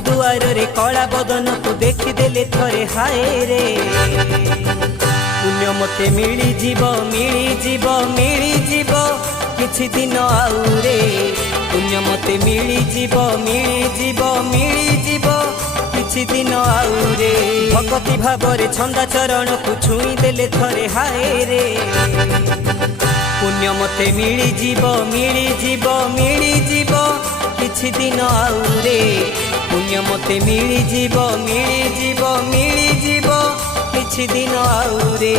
दुआर रे कला बदन को देखिदेले थरे हाय रे पुण्य मते मिली जीव किछि दिन आउ रे पुण्य मते मिली जीव किछि दिन आउ रे भक्ति भाव रे छंदा चरण को छुई देले थरे हाय रे पुण्य मते मिली जीव किछि दिन आउ रे पुण्य मते मिली जीव किछि दिन आउ रे।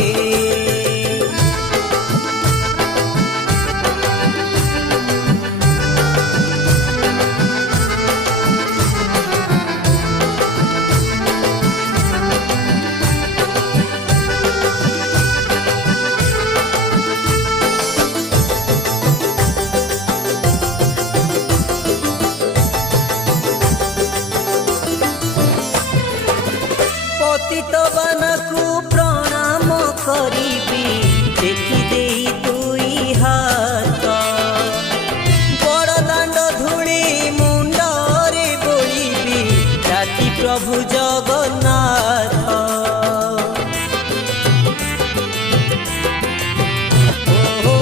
पतित बनकु प्रणाम करिबी देखि देई दुई हाथ बड़ दांड धूली मुंडरे बोलिबी डाकी प्रभु जगन्नाथ हो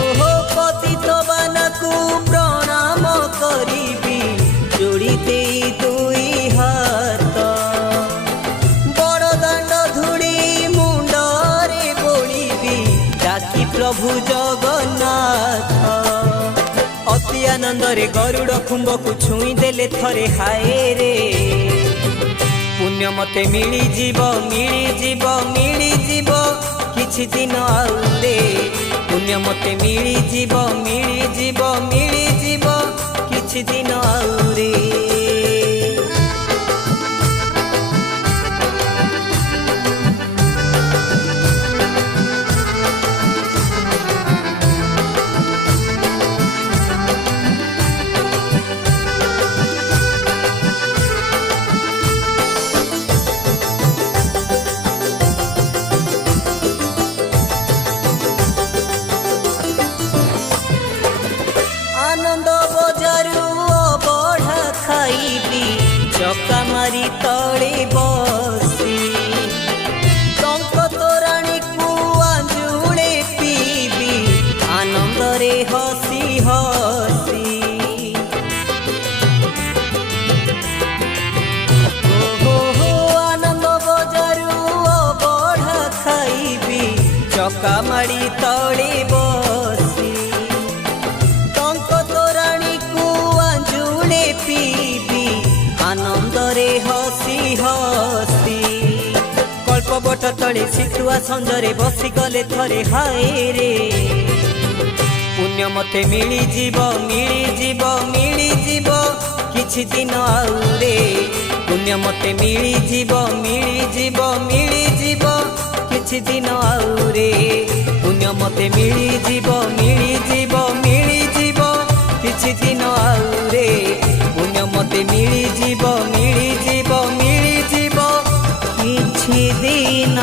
पतित बनकु प्रणाम करिबी जोड़ी देई दुई हाथ प्रभु जगन्नाथ अति आनंद रे गरुड़ खुंब को छुई देले थरे हाय रे पुण्य मते मिली जीव किछि दिन आउ रे पुण्य मते मिली जीव किछि दिन आउ रे। आनंद बजारू बढ़ा खाइबी चका मारी तले बसी टंक तोराणी को आंजुले पीबी आनंद रे हसी हसी हो आनंद बजारू बढ़ा खाइबी चका मारी तले बसी पीबी आनंद रे हसी हसी कल्प बट तले सितुआ संजरे बसी गले थरे हाय रे पुण्य मते मिली जीव किछि दिन आउ रे पुण्य मते मिली जीव किछि दिन आउ रे पुण्य मते मिली जीव किछि दिन आउ रे पुण्य मते मिली जीव किछि दिन।